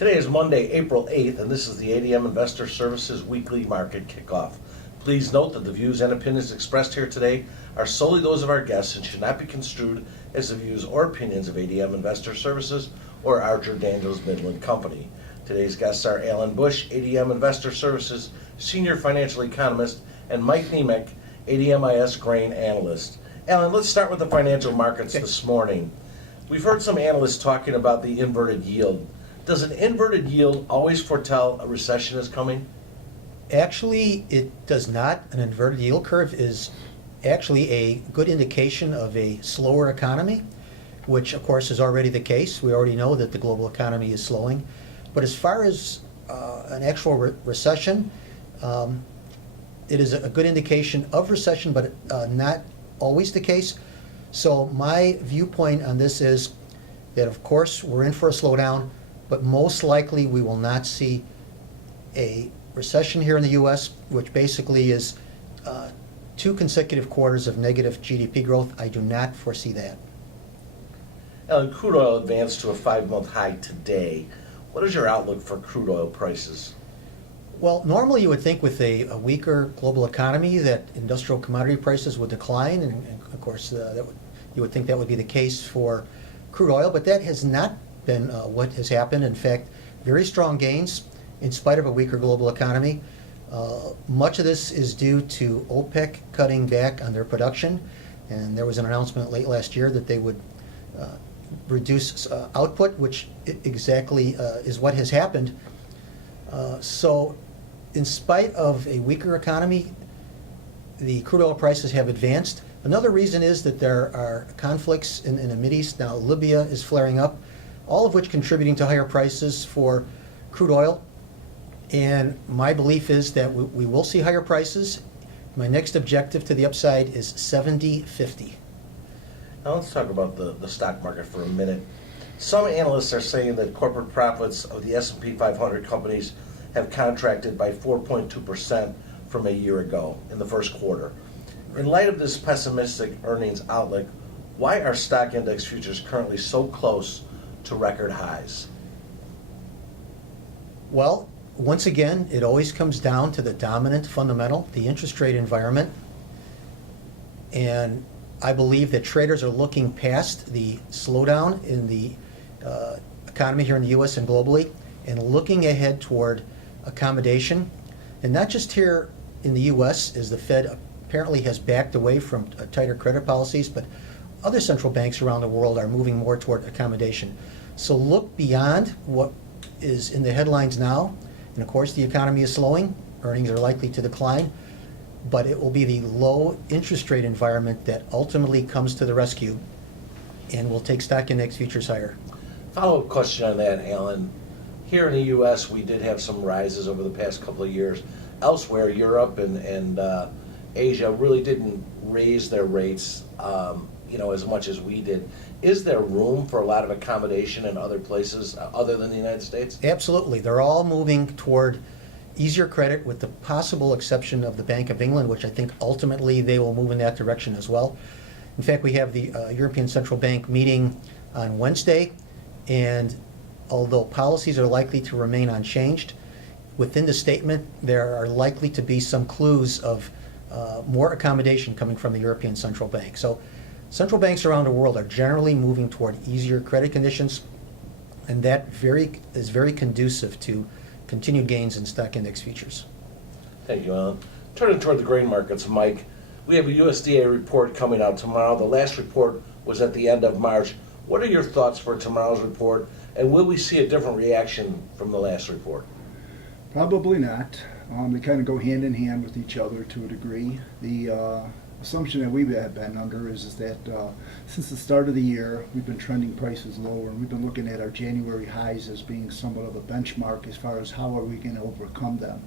Today is Monday, April 8th, and this is the ADM Investor Services Weekly Market Kickoff. Please note that the views and opinions expressed here today are solely those of our guests and should not be construed as the views or opinions of ADM Investor Services or Archer Daniels Midland Company. Today's guests are Alan Bush, ADM Investor Services Senior Financial Economist, and Mike Niemiec, ADMIS Grain Analyst. Alan, let's start with the financial markets this morning. We've heard some analysts talking about the inverted yield. Does an inverted yield always foretell a recession is coming? Actually, it does not. An inverted yield curve is actually a good indication of a slower economy, which of course is already the case. We already know that the global economy is slowing. But as far as an actual recession, it is a good indication of recession, but not always the case. So my viewpoint on this is that of course we're in for a slowdown, but most likely we will not see a recession here in the U.S., which basically is 2 consecutive quarters of negative GDP growth. I do not foresee that. Alan, crude oil advanced to a 5-month high today. What is your outlook for crude oil prices? Well, normally you would think with a weaker global economy that industrial commodity prices would decline, and of course you would think that would be the case for crude oil, but that has not been what has happened. In fact, very strong gains in spite of a weaker global economy. Much of this is due to OPEC cutting back on their production, and there was an announcement late last year that they would reduce output, which exactly is what has happened. So in spite of a weaker economy, the crude oil prices have advanced. Another reason is that there are conflicts in the Mideast. Now Libya is flaring up, all of which contributing to higher prices for crude oil. And my belief is that we will see higher prices. My next objective to the upside is 70.50. Now let's talk about the stock market for a minute. Some analysts are saying that corporate profits of the S&P 500 companies have contracted by 4.2% from a year ago in the first quarter. In light of this pessimistic earnings outlook, why are stock index futures currently so close to record highs? Well, once again, it always comes down to the dominant fundamental, the interest rate environment. And I believe that traders are looking past the slowdown in the economy here in the U.S. and globally and looking ahead toward accommodation. And not just here in the U.S., as the Fed apparently has backed away from tighter credit policies, but other central banks around the world are moving more toward accommodation. So look beyond what is in the headlines now. And of course, the economy is slowing. Earnings are likely to decline. But it will be the low interest rate environment that ultimately comes to the rescue and will take stock index futures higher. Follow-up question on that, Alan. Here in the U.S., we did have some rises over the past couple of years. Elsewhere, Europe and Asia really didn't raise their rates as much as we did. Is there room for a lot of accommodation in other places other than the United States? Absolutely. They're all moving toward easier credit, with the possible exception of the Bank of England, which I think ultimately they will move in that direction as well. In fact, we have the European Central Bank meeting on Wednesday, and although policies are likely to remain unchanged, within the statement there are likely to be some clues of more accommodation coming from the European Central Bank. So central banks around the world are generally moving toward easier credit conditions, and that is very conducive to continued gains in stock index futures. Thank you, Alan. Turning toward the grain markets, Mike, we have a USDA report coming out tomorrow. The last report was at the end of March. What are your thoughts for tomorrow's report, and will we see a different reaction from the last report? Probably not. They kind of go hand in hand with each other to a degree. The assumption that we've been under is that since the start of the year, we've been trending prices lower, and we've been looking at our January highs as being somewhat of a benchmark as far as how are we going to overcome them.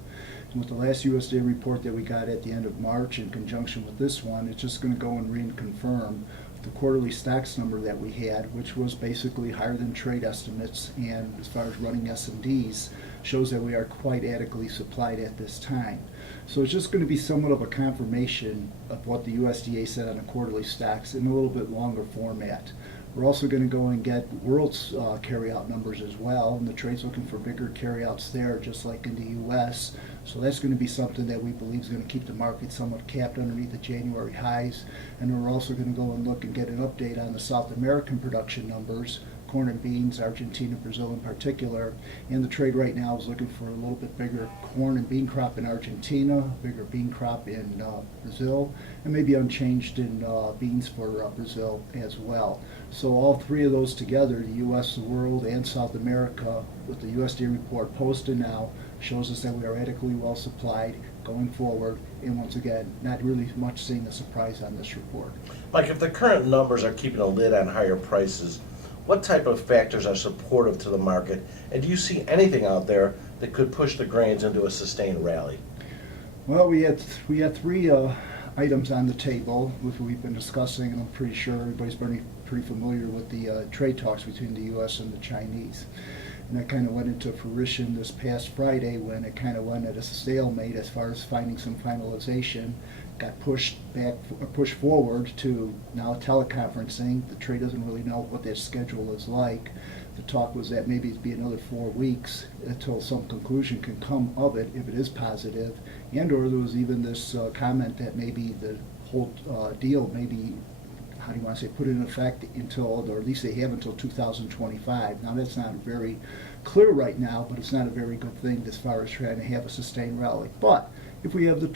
And with the last USDA report that we got at the end of March in conjunction with this one, it's just going to go and reconfirm the quarterly stocks number that we had, which was basically higher than trade estimates, and as far as running S&Ds, shows that we are quite adequately supplied at this time. So it's just going to be somewhat of a confirmation of what the USDA said on the quarterly stocks in a little bit longer format. We're also going to go and get world's carryout numbers as well, and the trade's looking for bigger carryouts there, just like in the U.S. So that's going to be something that we believe is going to keep the market somewhat capped underneath the January highs. And we're also going to go and look and get an update on the South American production numbers, corn and beans, Argentina, Brazil in particular. And the trade right now is looking for a little bit bigger corn and bean crop in Argentina, bigger bean crop in Brazil, and maybe unchanged in beans for Brazil as well. So all three of those together, the U.S., the world, and South America, with the USDA report posted now, shows us that we are adequately well supplied going forward. And once again, not really much seeing a surprise on this report. Mike, if the current numbers are keeping a lid on higher prices, what type of factors are supportive to the market? And do you see anything out there that could push the grains into a sustained rally? Well, we had three items on the table, which we've been discussing, and I'm pretty sure everybody's pretty familiar with the trade talks between the U.S. and the Chinese. And that kind of went into fruition this past Friday when it kind of went at a stalemate as far as finding some finalization. Got pushed forward to now teleconferencing. The trade doesn't really know what their schedule is like. The talk was that maybe it'd be another 4 weeks until some conclusion can come of it, if it is positive. And or there was even this comment that maybe the whole deal maybe, how do you want to say, put in effect until, or at least they have until 2025. Now that's not very clear right now, but it's not a very good thing as far as trying to have a sustained rally. But if we have the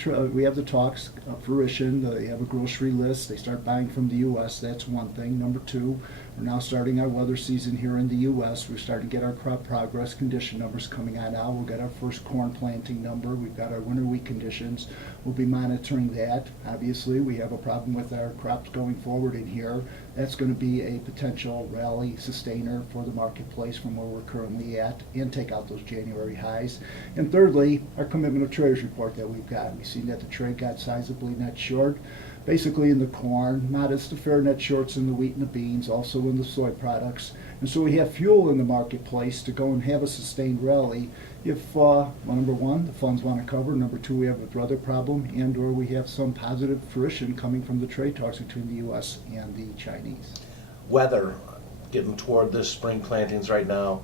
talks fruition, they have a grocery list, they start buying from the U.S., that's one thing. Number two, we're now starting our weather season here in the U.S. We're starting to get our crop progress condition numbers coming out now. We'll get our first corn planting number. We've got our winter wheat conditions. We'll be monitoring that. Obviously, we have a problem with our crops going forward in here. That's going to be a potential rally sustainer for the marketplace from where we're currently at and take out those January highs. And thirdly, our commitment of traders report that we've got. We've seen that the trade got sizably net short, basically in the corn, modest to fair net shorts in the wheat and the beans, also in the soy products. And so we have fuel in the marketplace to go and have a sustained rally if, well, number one, the funds want to cover, number two, we have a brother problem, and or we have some positive fruition coming from the trade talks between the U.S. and the Chinese. Weather, getting toward the spring plantings right now.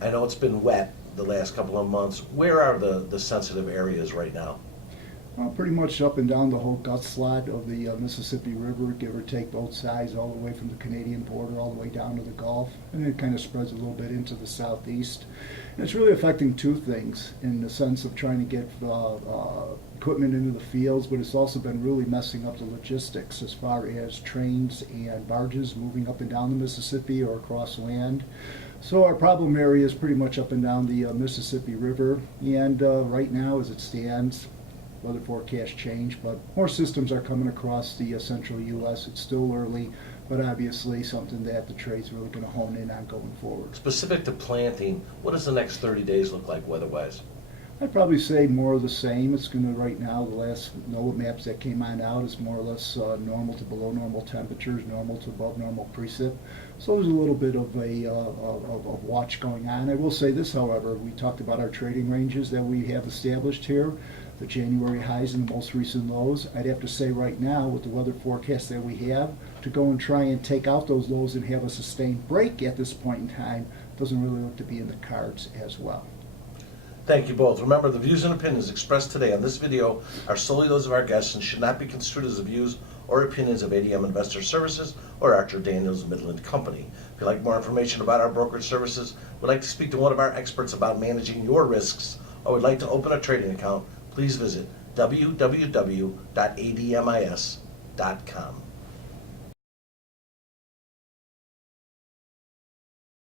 I know it's been wet the last couple of months. Where are the sensitive areas right now? Pretty much up and down the whole gut slot of the Mississippi River, give or take both sides, all the way from the Canadian border all the way down to the Gulf. And it kind of spreads a little bit into the southeast. And it's really affecting two things in the sense of trying to get equipment into the fields, but it's also been really messing up the logistics as far as trains and barges moving up and down the Mississippi or across land. So our problem area is pretty much up and down the Mississippi River. And right now, as it stands, weather forecast change, but more systems are coming across the central U.S. It's still early, but obviously something that the trade's really going to hone in on going forward. Specific to planting, what does the next 30 days look like weather-wise? I'd probably say more of the same. It's going to, right now, the last NOAA maps that came on out is more or less normal to below normal temperatures, normal to above normal precip. So there's a little bit of a watch going on. I will say this, however, we talked about our trading ranges that we have established here, the January highs and the most recent lows. I'd have to say right now, with the weather forecast that we have, to go and try and take out those lows and have a sustained break at this point in time doesn't really look to be in the cards as well. Thank you both. Remember, the views and opinions expressed today on this video are solely those of our guests and should not be construed as the views or opinions of ADM Investor Services or Archer Daniels Midland Company. If you'd like more information about our brokerage services, would like to speak to one of our experts about managing your risks, or would like to open a trading account, please visit www.admis.com.